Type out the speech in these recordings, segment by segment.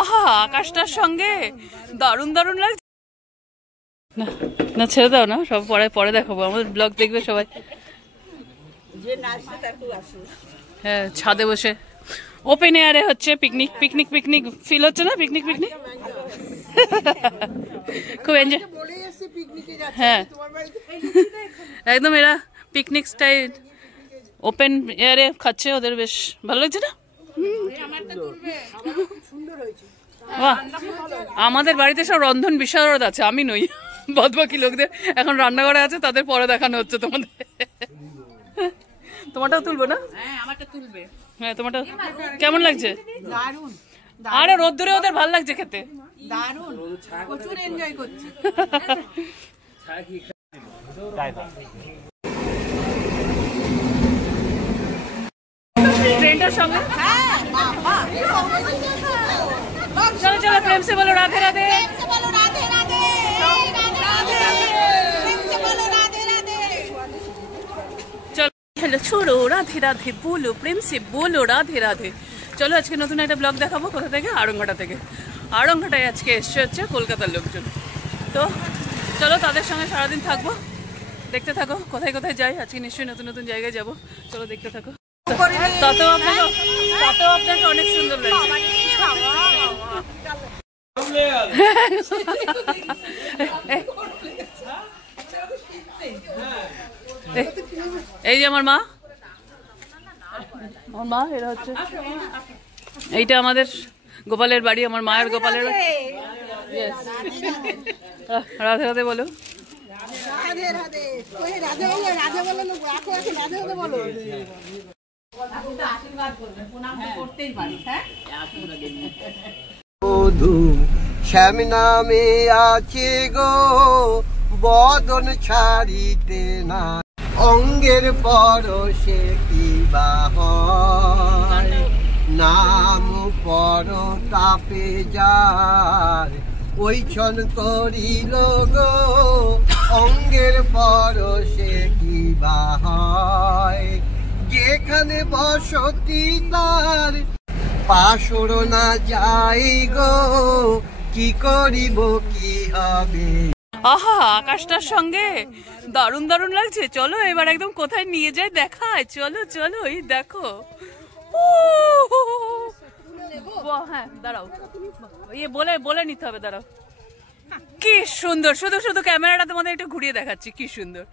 আহা, আকাশটার সঙ্গে দারুণ দারুণ লাগছে। না না, ছেড়ে দাও না, সব পরে পরে দেখাবো, আমাদের ব্লগ দেখবে সবাই। হ্যাঁ, ছাদে বসে ওপেন এয়ারে হচ্ছে পিকনিক পিকনিক পিকনিক ফিল হচ্ছে না? পিকনিক পিকনিক খুব এনজয়। হ্যাঁ একদম, এরা পিকনিক স্টাইল ওপেন এয়ারে খাচ্ছে, ওদের বেশ ভালো লাগছে না? বাহ, আমাদের বাড়িতে সব রন্ধন বিশারদ আছে, আমি নই, বাদবাকি লোকদের এখন রান্নাঘরে আছে, তাদের পরে দেখানো হচ্ছে তোমাদের। তোমারটাও তুলবো না? হ্যাঁ আমারটা তুলবে। হ্যাঁ তোমারটা কেমন লাগছে? দারুণ। আরে রোদ্দুরে ওদের ভালো লাগছে খেতে, দারুণ, প্রচুর এনজয় করছে। ট্রেনটার সঙ্গে চলো চলো, প্রেম সে বলো রাধে রাধে। চলো ছোড়ো রাধে রাধে বলো, প্রেম সে বলো রাধে রাধে। চলো আজকে নতুন একটা ব্লগ দেখাবো। কোথা থেকে? আড়ংঘাটা থেকে। আড়ংঘাটায় আজকে এসছে হচ্ছে কলকাতার লোকজন। তো চলো তাদের সঙ্গে সারাদিন থাকবো, দেখতে থাকো কোথায় কোথায় যাই। আজকে নিশ্চয়ই নতুন নতুন জায়গায় যাবো, চলো দেখতে থাকো। তাতেও আপনাকে অনেক সুন্দর লাগছে। এই যে আমার মা, এরা হচ্ছে, এইটা আমাদের গোপালের বাড়ি, আমার মায়ের গোপালের। রাধে রাধে বলো। শ্যাম নামে আছে গো বদন ছাড়িতে না, অঙ্গের পরশে কি বা হয়, নাম পর তাপে যার ওই ছন করিল গো, অঙ্গের পরশে কি বা হয়, যেখানে বসতি তার পাশর না যাই গো, কি করিব কি হবে। আহা, আকাশটার সঙ্গে দারুণ দারুণ লাগছে। চলো এবার একদম কোথায় নিয়ে যায় দেখায়, চলো চলো, এই দেখো। হ্যাঁ দাঁড়াও, ইয়ে বলে বলে নিতে হবে, দাঁড়াও। কি সুন্দর, শুধু শুধু ক্যামেরাটা তোমাদের একটু ঘুরিয়ে দেখাচ্ছি, কি সুন্দর।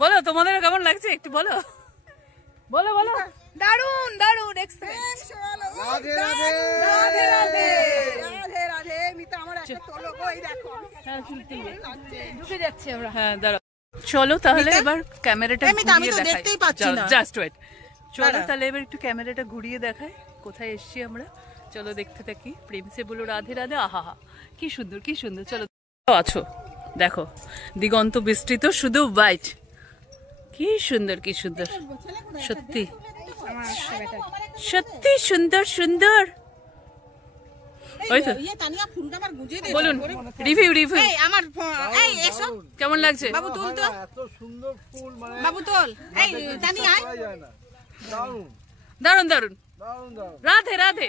বলো তোমাদের কেমন লাগছে একটু বলো, বলো বলো। দারুণ দারুণ এক্সপেরিয়েন্স। রাধে রাধে রাধে রাধে রাধে রাধে। মিতা আমার একটা তোলো কই দেখো। হ্যাঁ ঢুকে যাচ্ছে আমরা। হ্যাঁ দাঁড়াও, চলো তাহলে এবার ক্যামেরাটা ঘুরিয়ে দেখাই। জাস্ট ওয়েট, চলো তাহলে এবার একটু ক্যামেরাটা ঘুরিয়ে দেখাই কোথায় এসেছি আমরা। চলো দেখতে থাকি। প্রেম সে বলো রাধে রাধে। আহা কি সুন্দর কি সুন্দর। চলো আছো দেখো, দিগন্ত বিস্তৃত, শুধু হোয়াইট, কি সুন্দর কি সুন্দর, সত্যি সত্যি সুন্দর সুন্দর। বলুন রিভিউ রিভিউ আমার কেমন লাগছে? বাবু তুল তো, বাবু তোল। দারুন দারুন, রাধে রাধে,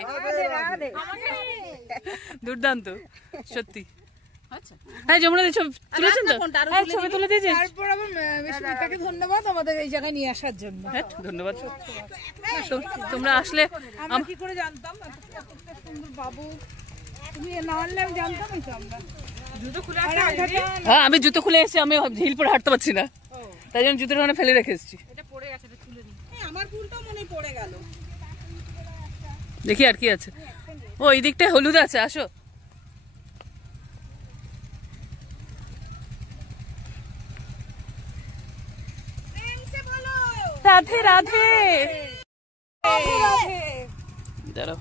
দুর্দান্ত সত্যি। হ্যাঁ যমুনা দি ছবি তুলেছেন তো? হ্যাঁ ছবি তুলে দিয়েছেন। তারপর আবার মিতাকে ধন্যবাদ আমাদের এই জায়গায় নিয়ে আসার জন্য। হ্যাঁ ধন্যবাদ। তোমরা আসলে আমি কি করে জানতাম এত সুন্দর বাবু, তুমি না আনলে আমি জানতামই তো। আমরা জুতো খুলে আসছি। হ্যাঁ আমি জুতো খুলে এসেছি, আমি হিল পরে হাঁটতে পারছি না, তাই জন্য জুতোটা ওখানে ফেলে রেখে এসেছি। এটা পড়ে গেছে, এটা তুলে নিই। আমার ফুলটাও মনে পড়ে গেল। দেখি আর কি আছে। ও এই দিকটায় হলুদ আছে, আসো। রাধে রাধে দাঁড়াও,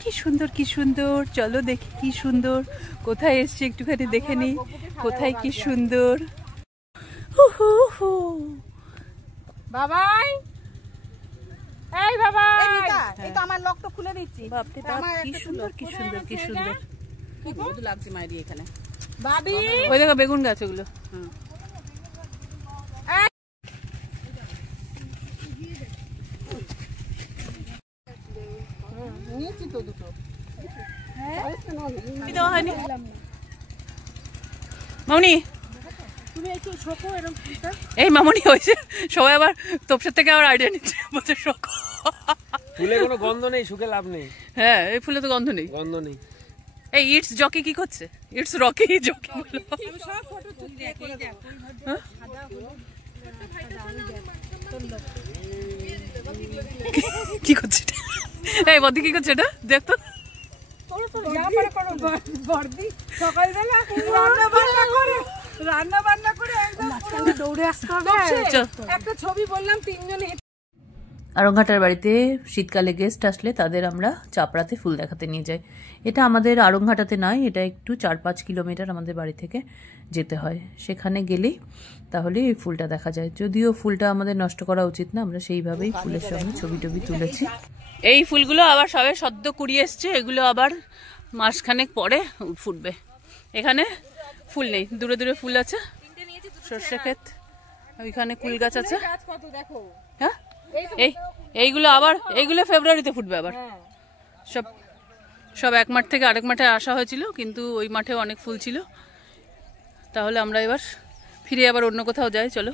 কি সুন্দর কি সুন্দর। চলো দেখি কি সুন্দর, কোথায় এসছি একটুখানি দেখে নি, কোথায় কি সুন্দর। বাবাই, এই বাবাই, এই তো আমার লকটা খুলে দিচ্ছি। বাপরে বাপ, কি সুন্দর কি সুন্দর কি সুন্দর, কি মধু লাগছে মায়ের এখানে। ভাবি ওই দেখো বেগুন গাছ ওগুলো। নিয়েছি তো দুটো। দেওয়া হয়নি মামনি, এই মামনি হয়েছে সবাই আবার তোপসের থেকে আবার আইডিয়া নিচ্ছে, বলছে শোকো। ফুলে কোনো গন্ধ নেই, শুকে লাভ নেই। হ্যাঁ এই ফুলে তো গন্ধ নেই, গন্ধ নেই। এই ইটস জকি কি করছে? ইটস রকি জকি কি করছে? এই বদি কি করছে এটা দেখতো? রান্না বান্না করে একদম দৌড়ে আসতে হবে। একটা ছবি বললাম তিনজনে। আড়ংঘাটার বাড়িতে শীতকালে গেস্ট আসলে তাদের আমরা চাপড়াতে ফুল দেখাতে নিয়ে যাই। এটা আমাদের আড়ংঘাটাতে নয়, এটা একটু 4-5 কিলোমিটার আমাদের বাড়ি থেকে যেতে হয়। সেখানে গেলেই তাহলে এই ফুলটা দেখা যায়। যদিও ফুলটা আমাদের নষ্ট করা উচিত না, আমরা সেইভাবেই ফুলের সঙ্গে ছবি টবি তুলেছি। এই ফুলগুলো আবার সবে সদ্য কুড়িয়ে এসছে, এগুলো আবার মাসখানেক পরে ফুটবে। এখানে ফুল নেই, দূরে দূরে ফুল আছে, সর্ষে ক্ষেত, ওইখানে কুল গাছ আছে। হ্যাঁ এইগুলো আবার এইগুলো ফেব্রুয়ারিতে ফুটবে আবার। সব এক মাঠ থেকে আরেক মাঠে আসা হয়েছিল, কিন্তু ওই মাঠে অনেক ফুল ছিল। তাহলে আমরা এবার ফিরে আবার অন্য কোথাও যাই, চলো।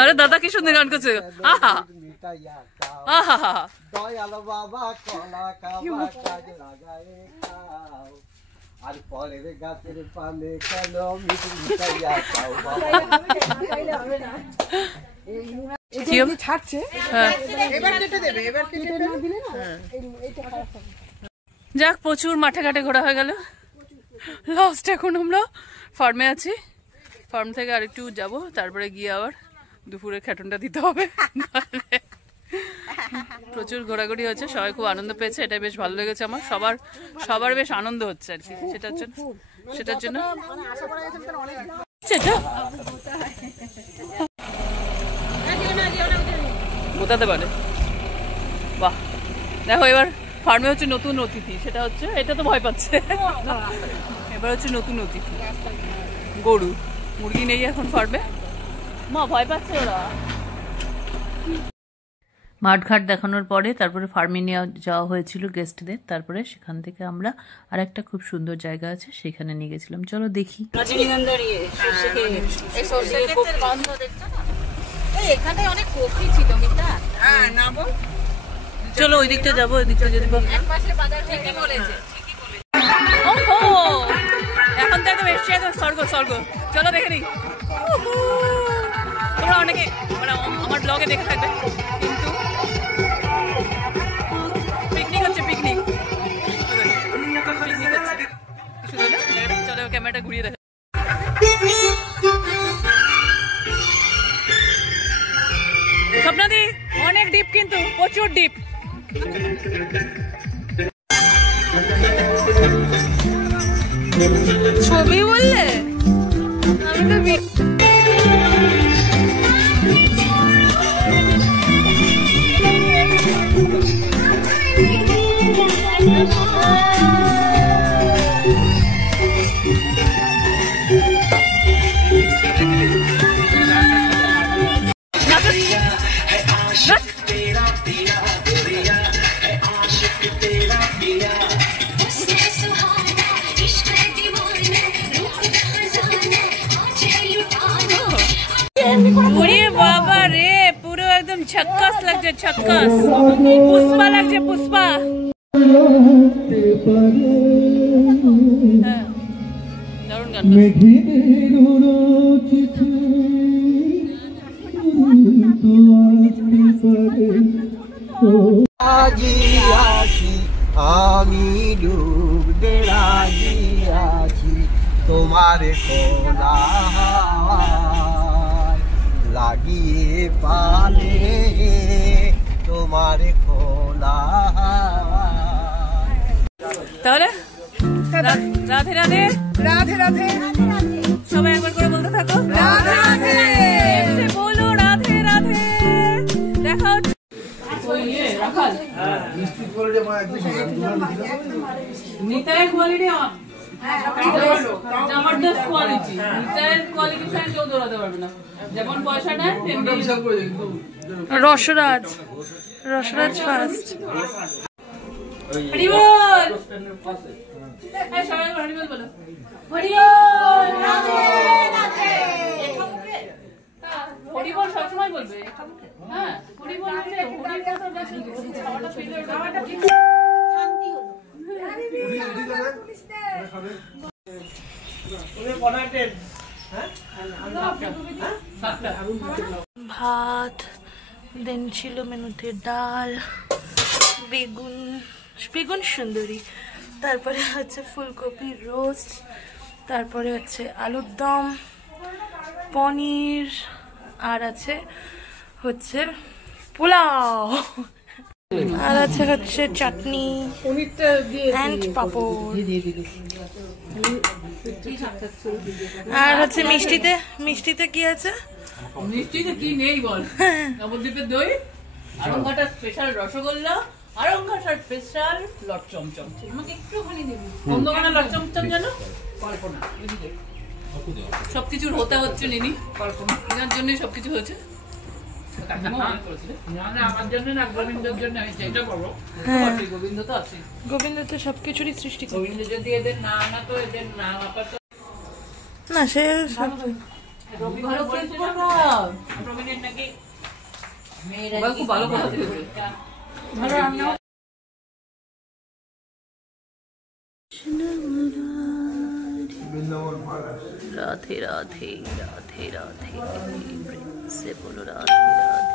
আরে দাদা কি সুন্দর গান করছে, আহা আহা। দয়াল বাবা কলা আর পরের গাছের পানে কেন মিঠাইয়া চাও বাবা। যাক, প্রচুর মাঠে ঘাটে ঘোরা হয়ে গেল। লাস্ট এখন আমরা ফার্মে আছি, ফার্ম থেকে আর একটু যাবো, তারপরে গিয়ে আবার দুপুরে খেটনটা দিতে হবে। প্রচুর ঘোরাঘুরি হচ্ছে, সবাই খুব আনন্দ পেয়েছে, এটা বেশ ভালো লেগেছে আমার। সবার বেশ আনন্দ হচ্ছে আর কি, সেটার জন্য বোঝাতে পারে। বাহ, দেখো এবার ফার্মে হচ্ছে নতুন অতিথি, সেটা হচ্ছে, এটা তো ভয় পাচ্ছে, এবার হচ্ছে নতুন অতিথি গরু। মুরগি নেই এখন ফার্মে, মা ভয় পাচ্ছে ওরা। মাঠঘাট দেখানোর পরে তারপরে ফার্মে নিয়ে যাওয়া হয়েছিল গেস্টদের, তারপরে সেখান থেকে আমরা আর একটা খুব সুন্দর জায়গা আছে সেখানে নিয়ে গেছিলাম। চলো দেখি। চলো ওই দিকটা যাবো, ওই দিকটা যদি এখন তো একদম এসছে, একদম স্বর্গ স্বর্গ। চলো দেখে নিই। তোমরা অনেকে মানে আমার ব্লগে দেখে থাকবে, কিন্তু পিকনিক হচ্ছে, পিকনিক। চলো ক্যামেরাটা ঘুরিয়ে দেখা। স্বপ্নাদি অনেক ডিপ, কিন্তু প্রচুর ডিপ। ছবি বললে আমি তো বাবা রে, পুরো একদম ছক্কাস লাগছে, ছক্কাস, পুষ্পা লাগছে, পুষ্পা। দারুণ গান আছি আমি ডুব দেড়াজি আছি তোমার খোলা লাগিয়ে পালে তোমার খোলা। তাহলে রাধে রাধে, রাধে রাধে, সবাই একবার করে বলতে থাকো রাধে রাধে, বলো রাধে রাধে। দেখা হচ্ছে নিতাই কোয়ালিটি, জবরদস্ত কোয়ালিটি, নিতাইয়ের কোয়ালিটি পয়সায় কেউ দৌড়াতে পারবে না, যেমন পয়সা নেয় তেমনি। রসরাজ ফার্স্ট। হরি বল, এই সবাই হরি বল বলো। হরি বল, রাধে রাধে। হরি বল সবসময় বলবে। হ্যাঁ, হরি বল বললে হরি কথা বলছে, খাওয়াটা পেলে খাওয়াটা ঠিক শান্তি হলো। ভাত, দেন ছিল মেনুতে ডাল, বেগুন সুন্দরী, তারপরে হচ্ছে ফুলকপির রোস্ট, তারপরে হচ্ছে আলুর দম, পনির, আর আছে হচ্ছে পোলাও, আর আছে হচ্ছে চাটনি এন্ড পাপড়, আর হচ্ছে মিষ্টিতে কি আছে? মিষ্টিতে কি নেই বল? নবদ্বীপের দই, আরংঘাটার স্পেশাল রসগোল্লা, আরংঘাটার স্পেশাল লট চমচম। আমাকে একটুখানি দিবি। অন্ধকানা লট চমচম জানো? কল্পনা। সবকিছুর হতে হচ্ছে নিনি কল্পনা, এনার জন্যই সবকিছু হয়েছে। আমার জন্য না, গোবিন্দর জন্য হয়েছে, এটা বলো। গোবিন্দ তো আছে, গোবিন্দ তো সবকিছুরই সৃষ্টি করে। গোবিন্দ যদি এদের না তো এদের না আপাতত না সে রবীন্দ্র নাকি খুব ভালো কথা বলেছে। রাধে রাধে রাধে রাধে, সে বলো রাধে রাধে।